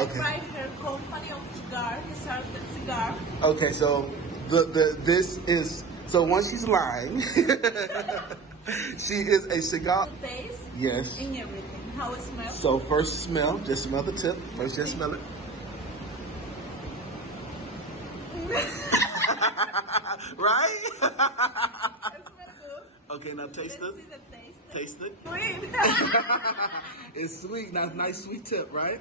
Okay. Right, her company of cigar. He started the cigar. Okay, so this is so once she's lying, she is a cigar. The taste. Yes. In everything. How it smells. So first smell, just smell the tip. First, just smell it. Right? It smells good. Okay, now taste Let's it. see the taste. Taste it. Sweet. It's sweet. Nice sweet tip, right?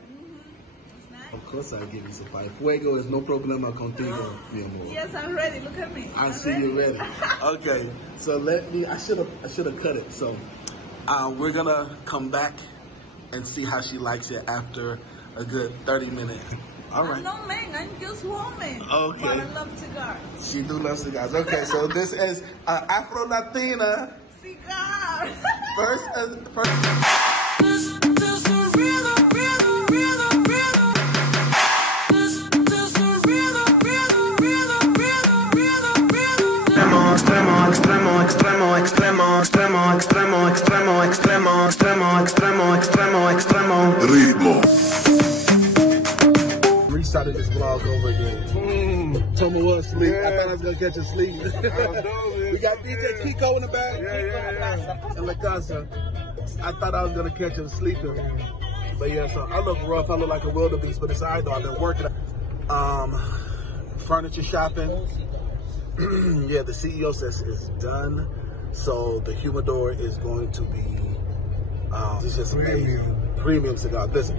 It's nice. Of course I'll give you some pie. Fuego is no problema contigo, mi amor. Yes, I'm ready. Look at me. I see you ready. Okay, so let me. I should have cut it. So we're gonna come back and see how she likes it after a good 30 minutes. All right. I'm no man. I'm just woman. Okay. But I love cigar. She do love cigars. Okay, so this is Afro Latina. Cigar. First. Extremo, extremo, extremo, extremo, extremo, extremo, extremo, extremo, extremo, extremo, extremo. Ritmo. Restarted this vlog over again. Told me what sleep. I thought I was gonna catch a sleep. We got DJ Kiko in the back. And La Casa. I thought I was gonna catch him sleeping. But yeah, so I look rough. I look like a wildebeest, but it's alright though. I've been working. Furniture shopping. Yeah, the CEO says it's done. So the humidor is going to be it's just amazing. Premium cigar. Listen,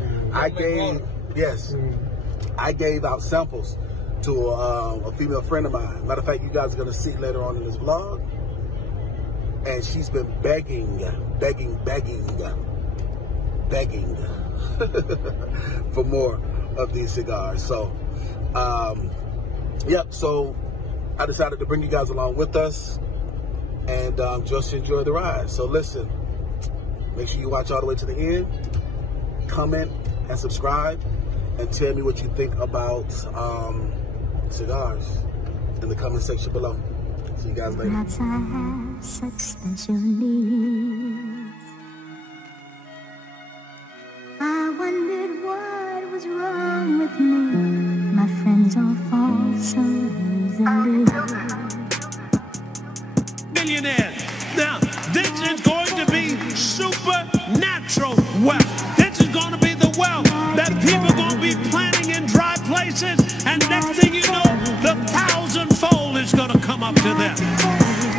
I gave out samples to a female friend of mine. Matter of fact, you guys are gonna see later on in this vlog. And she's been begging for more of these cigars. So yep, so I decided to bring you guys along with us and just enjoy the ride. So listen, make sure you watch all the way to the end, comment and subscribe, and tell me what you think about cigars in the comment section below. See you guys later. Perhaps I have such special needs. I wondered what was wrong with me. My friends all fall so easily. Millionaire. Now, this is going to be supernatural wealth. This is going to be the wealth that people are going to be planting in dry places, and next thing you know, the thousandfold is going to come up to them.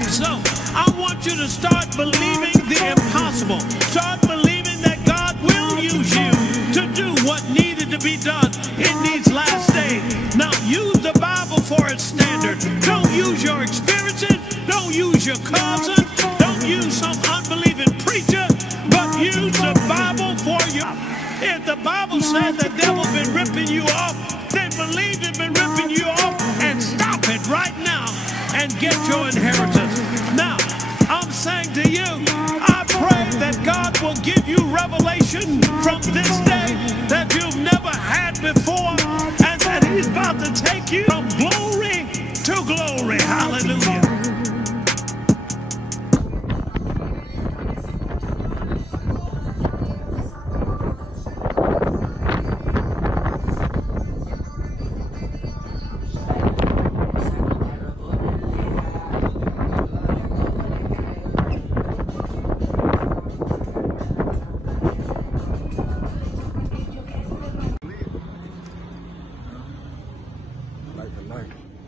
So, I want you to start believing the impossible. Start believing that God will use you to do what needed to be done in these last days. Now, use the Bible for its standard. Don't use your experiences. Don't use your cousin. Don't use some unbelieving preacher. But use the Bible for you. If the Bible said the devil been ripping you off, then believe it been ripping you off and stop it right now and get your inheritance. Now, I'm saying to you, I pray that God will give you revelation from this day that you've never had before, and that He's about to take you from glory to glory. Hallelujah.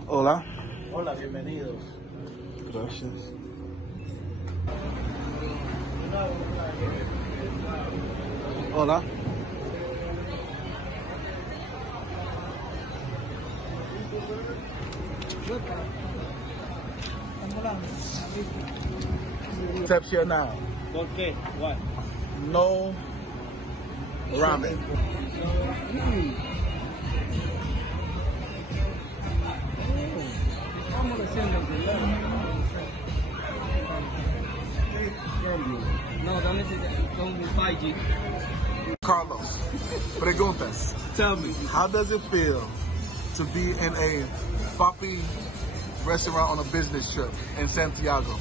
Hola. Hola, bienvenidos. Gracias. Hola. Exception now. ¿Por qué? What? No ramen. Vamos haciendo No, don't be 5G. Carlos, preguntas. Tell me. How does it feel to be in a Papi restaurant on a business trip in Santiago?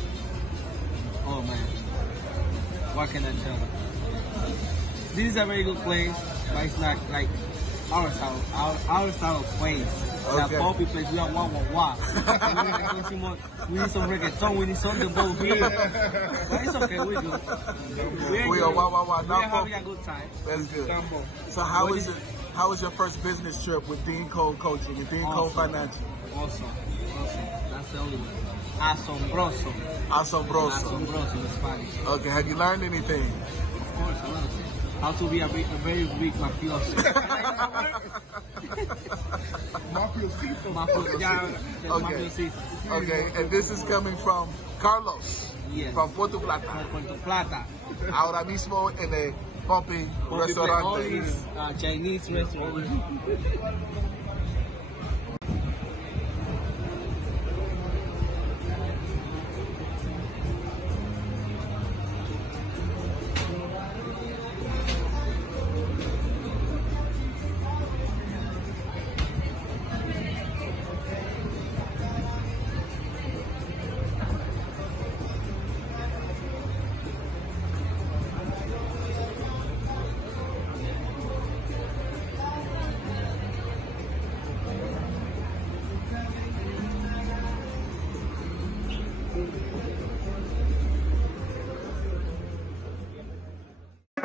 Oh man, what can I tell you? This is a very good place, but it's not like our style plays. Okay. That Bobby plays, we are wah. We need some reggaeton, we need something both here. But it's okay, we're good. We are wah. We're having a good time. That's good. So how was your first business trip with Dean Cole Coaching and Dean Cole Financial? Awesome. That's the only one. Asombroso. Asombroso in Spanish. Okay, have you learned anything? Of course, a lot of things. How to be a very big mafioso. Okay. Okay, and this is coming from Carlos. Yes. From Puerto Plata. Puerto Plata. Ahora mismo en el Poppy restaurante. All these Chinese restaurant.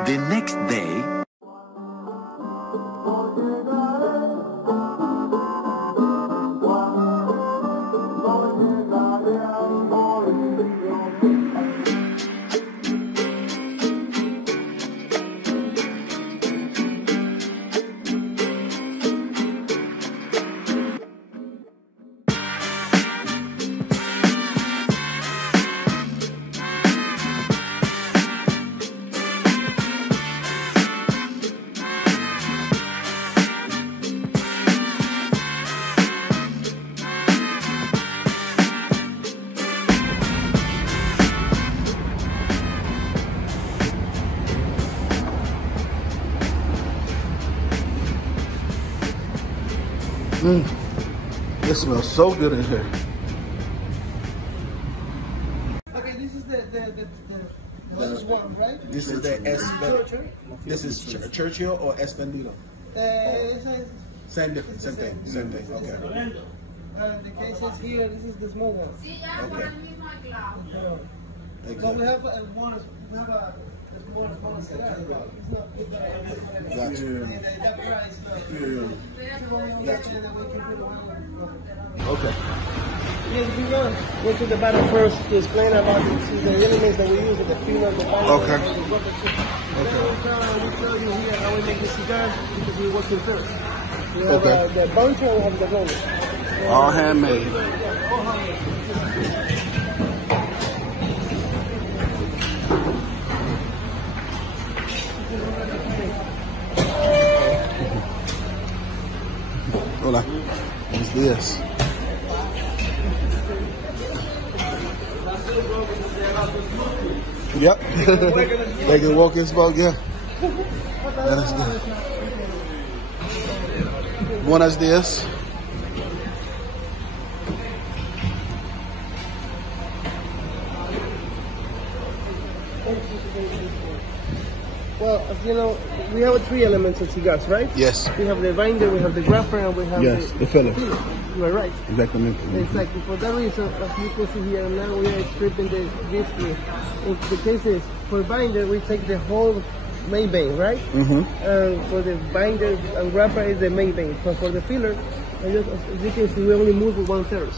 The next day, It smells so good in here. Okay, this is this one, right? This is the This is Churchill or Escondido? Same difference, same thing. Okay. The case is here. This is the small one. Okay. So we have a small one. It's not big. Gotcha. That price. Okay. Yes, we go to the bottom first to explain about the elements that we use in the female. Okay. Then we tell you here how we make the cigar because we work in first. We have the bunch and we have the roller. All handmade. All handmade. Hola. Buenos días. Yep. They can walk and smoke, yeah. That is good. Buenos días. Well, as you know, we have 3 elements of cigars, right? Yes. We have the binder, we have the grapper, and we have the filler. You are right. Exactly. Exactly. For that reason, as you can see here, now we are stripping the whiskey. In the cases, for binder, we take the whole main vein, right? Mm-hmm. For the binder and grapper is the main vein. But for the filler, as you can see, we only move with 1/3.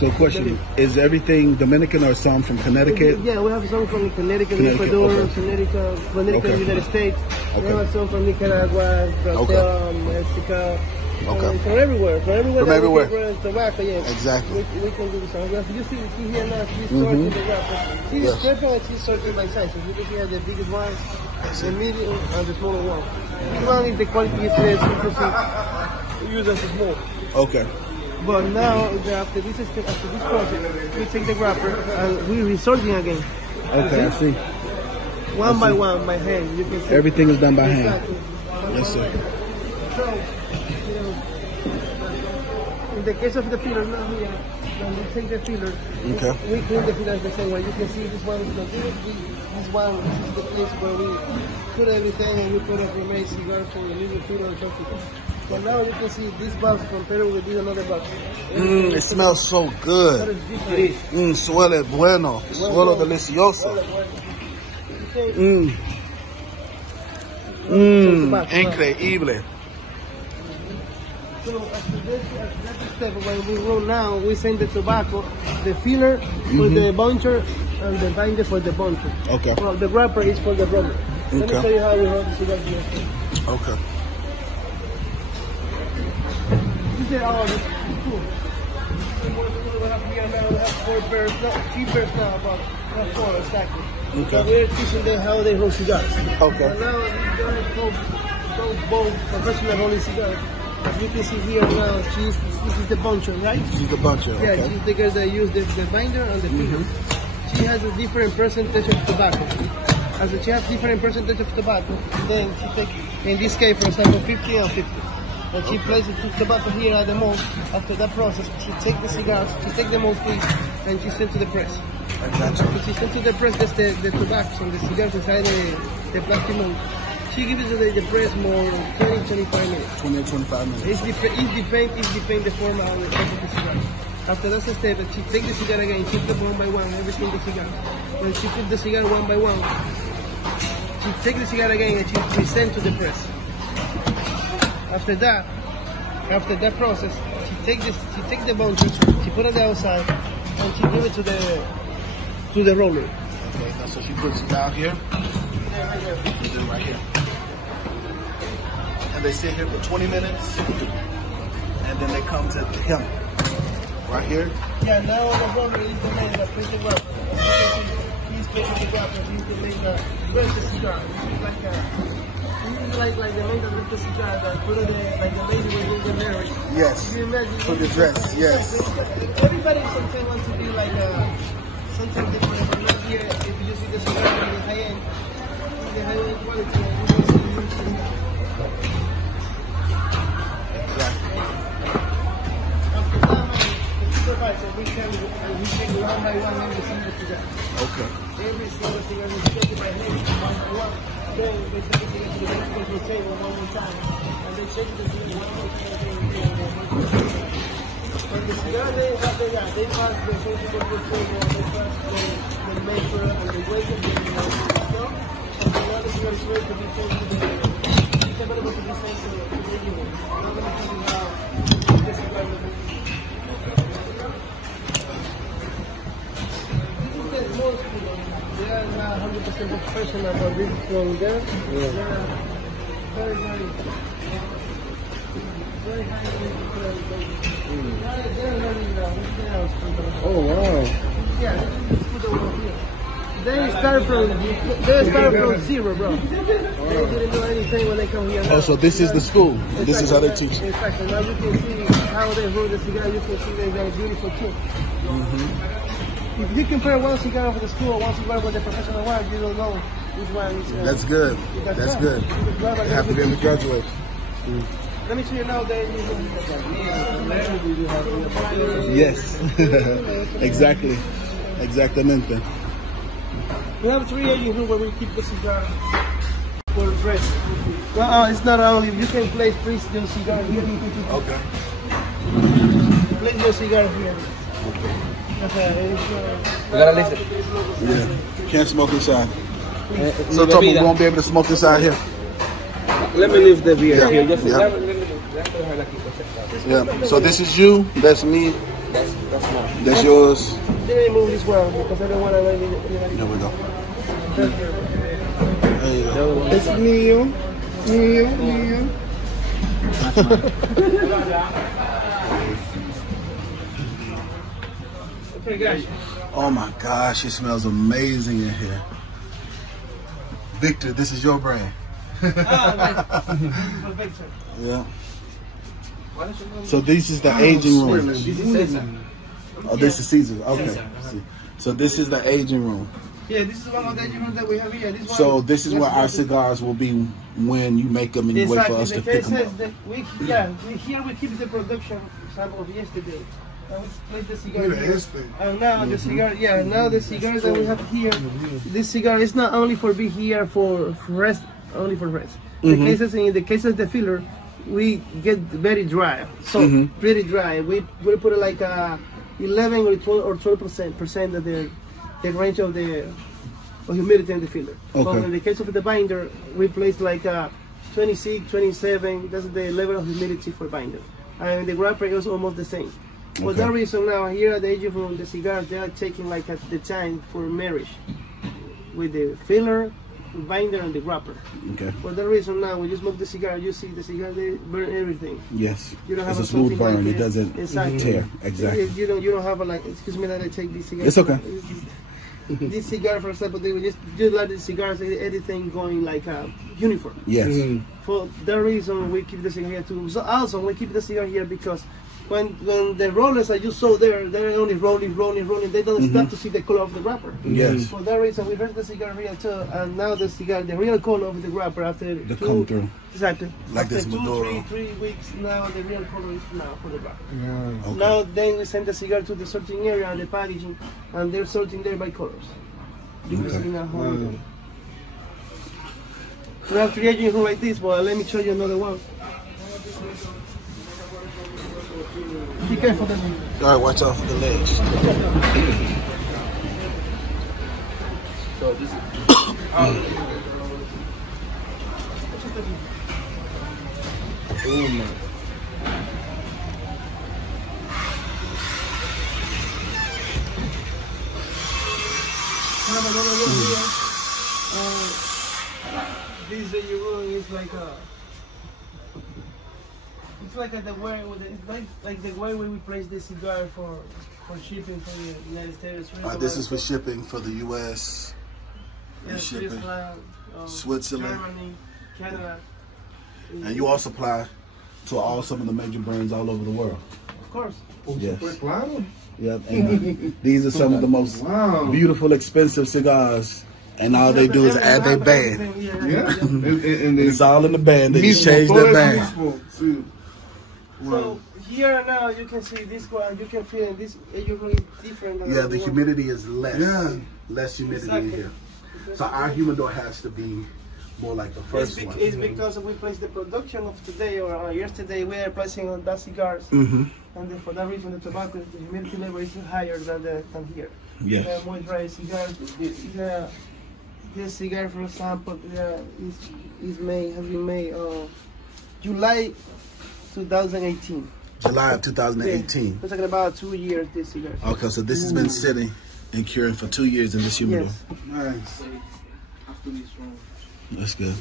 So question, is everything Dominican or some from Connecticut? Yeah, we have some from Connecticut, Ecuador, Connecticut, United States. We have some from Nicaragua, Brazil, Mexico. Okay. From everywhere. From everywhere. Tobacco, yes. Exactly. We can do this. You see here now, she's sorting the wrapper. She's purple and she's sorting by size. So you can see here the biggest one, the medium, and the smaller one. This one is the quality is less we use as a small. Okay. But now, after this project, we take the wrapper and we resorting again. Okay, I see. One by one, by hand. You can see. Everything is done by hand. Exactly. Yes, sir. So, in the case of the filler, now here, when we take the filler, we clean the filler the same way. You can see this one is not good. This one is the place where we put everything and we put a remade cigar for the little filler or something. So now you can see this box compared with this another box. It smells so That good. is different. Suele bueno. Suele delicioso. Increíble. So after that step, when we roll now, we send the tobacco, the filler for the buncher, and the binder for the buncher. Okay. Well, the wrapper is for the rubber. Let me Okay. show you how we roll the cigar here. Okay. This is all this cool. We have here now, we have 4 pairs, no, 3 pairs now, about not 4 exactly. Okay. So we're teaching them how they roll cigars. Okay. And now these guys both professional rolling cigars. As you can see here now, this is the buncher, right? She's the buncher. Yeah, Okay. she's the girl that use the binder and the filler. She has a different percentage of tobacco. As she has different percentage of tobacco, then she take, in this case, for example, 50 and 50. And she places the tobacco here at the mold. After that process, she take the cigars, she take the mold piece, and she send to the press. I got you. When she send to the press, that's the tobacco and the cigars inside the plastic mold. She gives the press more 20-25 minutes. 20 to 25 minutes. It depends the format and the type of the cigar. After that step, she take the cigar again, she put one by one, every single cigar. When she put the cigar one by one, she take the cigar again and she present to the press. After that process, she take the bunches, she put it outside, and she give it to the roller. Okay, so she puts it down here. She do it right here. And they sit here for 20 minutes. And then they come to him. Right here. Yeah, now the roller is the man that plays the wrapper. He's playing the wrapper, he's the man that wears the cigar. Like the man that wears the cigar that put it in, like the lady when they get married. Yes. You imagine For the dress, yes. Everybody sometimes wants to be like something different, but not here. If you see the cigar in the high end quality, you want to use after that, the supervisor, we take one by one every single cigar. Okay. Every single cigar is taken by name, one by one. Then they take it to the next control table one more time. And they shake the cigar one more time. When the cigar they pass the social control table, they pass the maker and the weight of the cigar. And the other cigar is ready to be sent to the it's available to be sent to the unit. Now let me tell you how the cigar will be. This is the most people. They are not 100% professional, but this is from there. They are very high Oh, wow. Yeah, this is the one here. They start from zero, bro. They didn't do anything when they come here. Oh, so this is the school. This is how they teach. Exactly. Now you can see how they roll the cigar. You can see they got a beautiful too. If you compare one cigar with the school or one cigar with the professional one, you don't know which one is. That's good. That's good. You have to be able to graduate. Let me show you now that Yes. Exactly. Exactamente. we have 3 agents here where we keep the cigar for press. It's not only you can place your cigar here. Okay. Place your cigar here. We gotta listen. Yeah. Can't smoke inside. So Toby won't be able to smoke inside here. Let me leave the beer here. Just Yeah. let me her like Yeah. So this is you. That's me. that's more. That's yours. Let me move this one because I don't want to let it. There we go. There you go. It's Neo. Oh my gosh, it smells amazing in here. Victor, this is your brand. Yeah. So this is the aging room. This is Cesar. Oh, this is Caesar. Okay. So this is the aging room. Yeah, this is one of the aging rooms that we have here. This one, So this is where our cigars will be when you make them and you wait for us to pick them up. Here we keep the production sample of yesterday. And we place the cigar here. And now the cigar, now the cigars that we have here, this cigar is not only for being here for rest, only for rest. In the cases of the filler, we get very dry, so pretty dry. We put it like 11 or 12% of the range of the humidity in the filler. Okay. But in the case of the binder, we place like 26, 27. That's the level of humidity for binder. And the wrapper is almost the same. For that reason, now here at the aging room, the cigars they are taking like at the time for marriage with the filler, binder, and the wrapper. Okay. For that reason, now when you smoke the cigar, you see the cigar they burn everything. Yes. You don't It's have a smooth something burn. like It doesn't tear. Exactly. You don't have a like. Excuse me that I take this cigar. It's okay. This cigar, for example, they just like the cigars, everything going like uniform. Yes. For that reason, we keep the cigar here too. So also, we keep the cigar here because when the rollers that you saw there, they're only rolling. They don't stop to see the color of the wrapper. Yes. For that reason, we rest the cigar here too. And now the cigar, the real color of the wrapper after come through. Exactly. Like after this 2, Maduro. 3 weeks, now the real color is now for the wrapper. Okay. Now then we send the cigar to the sorting area and the packaging, and they're sorting there by colors. We have 3 aging room like this, but let me show you another one. Be careful then. All right, watch out for the ledge. So this is oh my. This room is like it's like the way it's like the way we place the cigar for shipping for the United States. This is for shipping for the U.S. shipping. Switzerland. Germany, Canada. And you all supply to some of the major brands all over the world. Of course. Yes. Yep. And, these are some of the most beautiful, expensive cigars. And all they do is add their band. And it's all in the band. They just change their band. So here now you can see this one. You can feel this. You're really different. Yeah, the humidity is less. Less humidity in here. So our humidor has to be more like the first one. It's because we place the production of today or yesterday. We are placing on that cigars, and for that reason the tobacco, the humidity level is higher than here. Yes. The more dry cigars. This cigar, for example, has been made July 2018. July of 2018. We're talking about 2 years. This cigar. Okay, so this has been sitting and curing for 2 years in this humidor. Yes. Nice. That's good.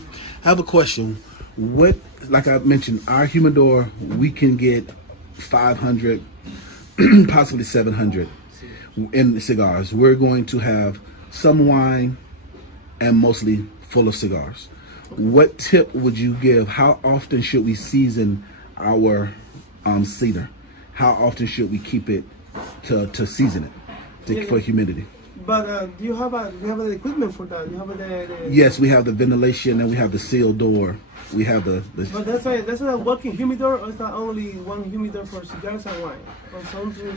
I have a question. What, like I mentioned, our humidor, we can get 500, possibly 700 in cigars. We're going to have some wine and mostly full of cigars. What tip would you give? How often should we season our cedar? How often should we keep it to season it for humidity? But do you have the equipment for that? You have the Yes, we have the ventilation and we have the sealed door. We have the But that's a working humidor, or is that only one humidor for cigars and wine? Or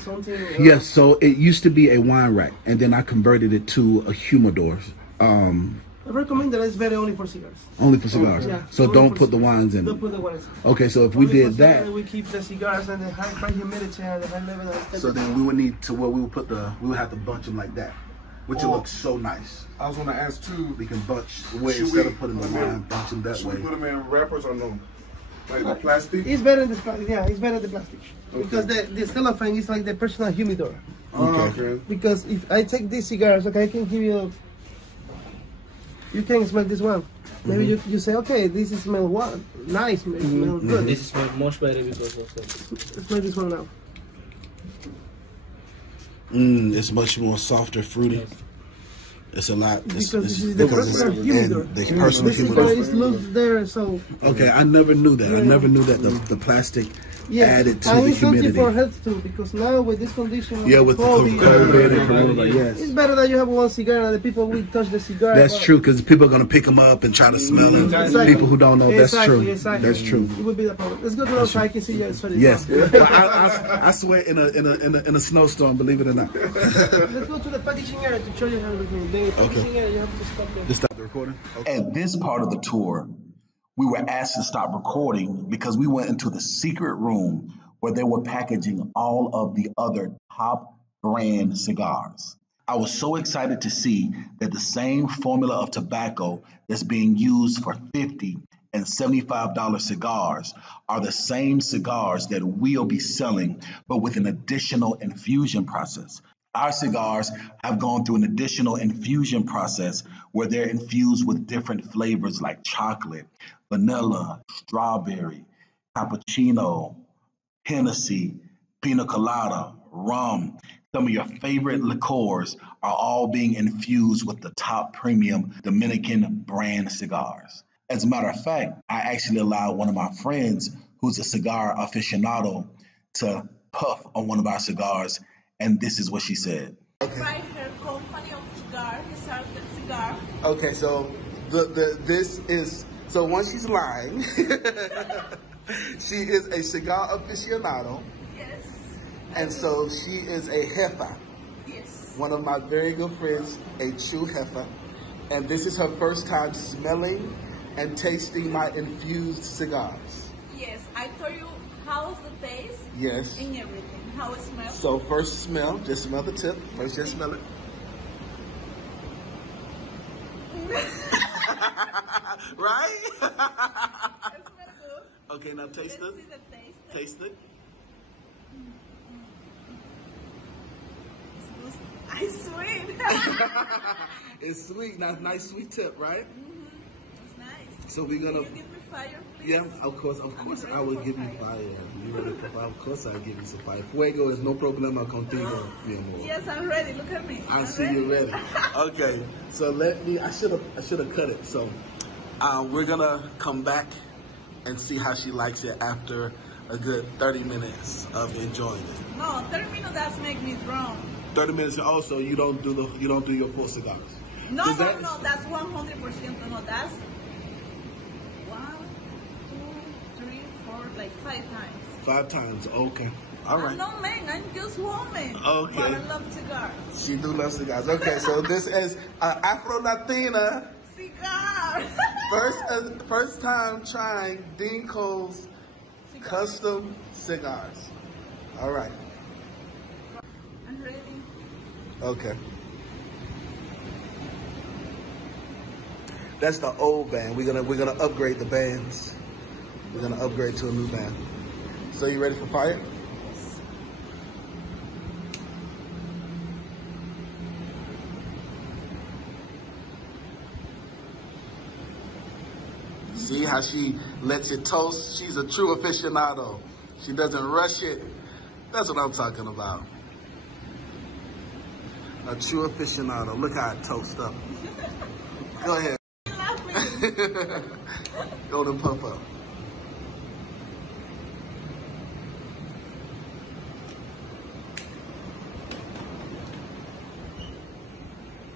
something Yes, so it used to be a wine rack, and then I converted it to a humidor. I recommend that it's better only for cigars. Only for cigars. Yeah, so don't put the wines in. Don't put the wines. Okay, so if we did that, we keep the cigars and the high humidity and the high level of so then we would need to we would have to bunch them like that, which will look so nice. I was going to ask too. We can bunch instead of putting the wine, bunch them that way. Should we put them in wrappers or no? Like the plastic? It's better than the plastic. Yeah, it's better than plastic because the cellophane is like the personal humidor. Okay. Because if I take these cigars, okay, I can give you. You can smell this one. Maybe you say, okay, this is smell nice, smell good. This smells much better because of that. Smell this one now. It's much more softer, fruity. It's a lot. Because this is the personal humidor. The personal humidor is loose there, so. Okay, I never knew that. I never knew that the plastic added to the it's something humidity. for health too, because now with this condition, With the COVID and corona, yes. it's better that you have one cigar and the people will touch the cigar. That's true, because people are going to pick them up and try to smell it. Exactly. People who don't know, that's true. Exactly. That's true. It would be the problem. Let's go to outside. I can see you sweating. Yes, I swear in a snowstorm. Believe it or not. Let's go to the packaging area to show you everything. The packaging area, you have to stop there. Just stop the recording. Okay. At this part of the tour, we were asked to stop recording because we went into the secret room where they were packaging all of the other top brand cigars. I was so excited to see that the same formula of tobacco that's being used for $50 and $75 cigars are the same cigars that we'll be selling, but with an additional infusion process. Our cigars have gone through an additional infusion process where they're infused with different flavors like chocolate, vanilla, strawberry, cappuccino, Hennessy, pina colada, rum. Some of your favorite liqueurs are all being infused with the top premium Dominican brand cigars. As a matter of fact, I actually allowed one of my friends who's a cigar aficionado to puff on one of our cigars, and this is what she said. Okay. Right, her company of cigar, Historical Cigar. Okay, so this is, so once she's lying, she is a cigar aficionado. Yes. And so she is a jefa. Yes. One of my very good friends, a true jefa. And this is her first time smelling and tasting my infused cigars. Yes, I told you how's the taste. Yes. And everything, how it smells. So first smell, just smell the tip. First just smell it. Right? It smells good. Okay, now taste Let's it. see the taste. Taste it. It's sweet. It's sweet. Nice sweet tip, right? It's nice. So we're gonna. Can you give me fire, please? Yeah, of course I will give you fire. You ready for fire? Of course I'll give you some fire. Fuego is no problema contigo, mi amor. Yes, I'm ready. Look at me. I see you ready. Okay, so let me. I should have cut it. So we're gonna come back and see how she likes it after a good 30 minutes of enjoying it. No, 30 minutes does make me drunk. 30 minutes. Also, you don't do your full cigars. No, that's 100%. No, that's 1, 2, 3, 4, like 5 times. 5 times. Okay. All right. I'm no man. I'm just woman. Okay. But I love cigars. She do love cigars. Okay, so this is Afro Latina cigar. first time trying Dinko's custom cigars. All right. I'm ready. Okay. That's the old band. We're gonna upgrade the bands. We're gonna upgrade to a new band. So you ready for fire? Yes. See how she lets it toast? She's a true aficionado. She doesn't rush it. That's what I'm talking about. A true aficionado. Look how it toasts up. Go ahead. Go to puff up.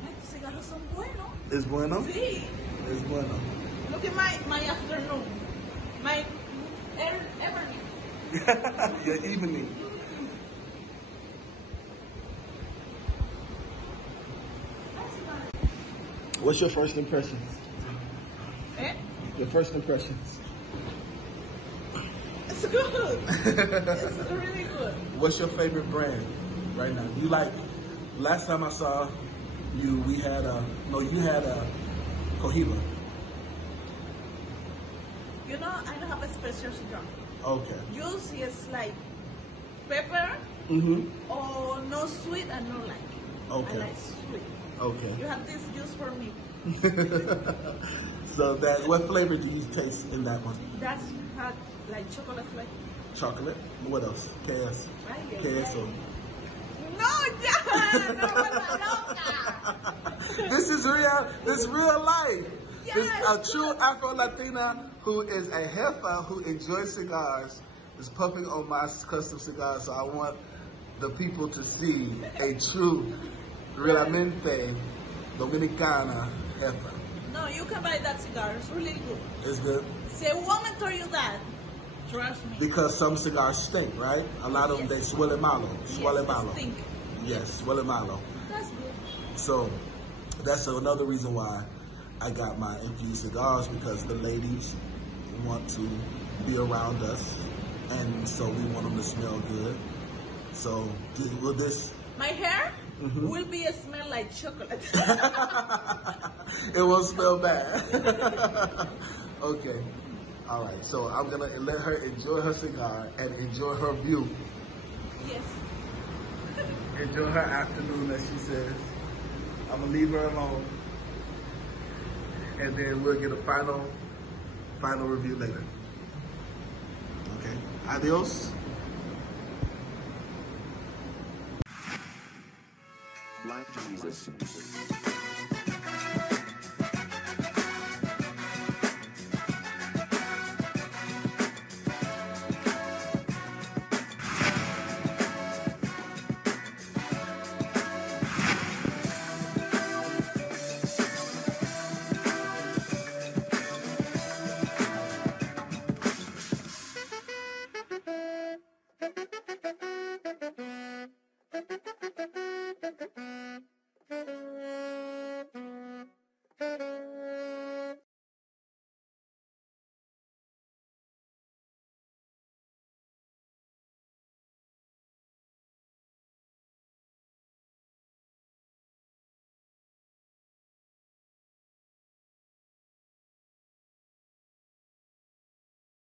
Estos cigarros son buenos. Es bueno? Sí. Es bueno. Look at my afternoon. My evening. Your evening. What's your first impressions? Eh? Your first impressions. It's good. It's really good. What's your favorite brand right now? You like, last time I saw you, you had a Cohiba. You know, I don't have a special cigar. Okay. Juice is like pepper or no sweet and no like. Okay. I like sweet. Okay. You have this juice for me. So what flavor do you taste in that one? That's hot, like chocolate flavor. Chocolate? What else? KS? Right, KS or? No, This is real life. Yes. This a true Afro-Latina who is a jefa who enjoys cigars is puffing on my custom cigars. So I want the people to see a true, realmente Dominicana jefa. No, you can buy that cigar. It's really good. It's good? See, a woman told you that. Trust me. Because some cigars stink, right? A lot of them, they suele malo. Suele malo. Stink. Yes, suele malo. That's good. So that's another reason why I got my infused cigars, because the ladies want to be around us, and so we want them to smell good. So will this... My hair will be a smell like chocolate. It won't smell bad. Okay. All right. So I'm going to let her enjoy her cigar and enjoy her view. Yes. Enjoy her afternoon, as she says. I'm going to leave her alone. And then we'll get a final review later. Okay. Adios. Black Jesus.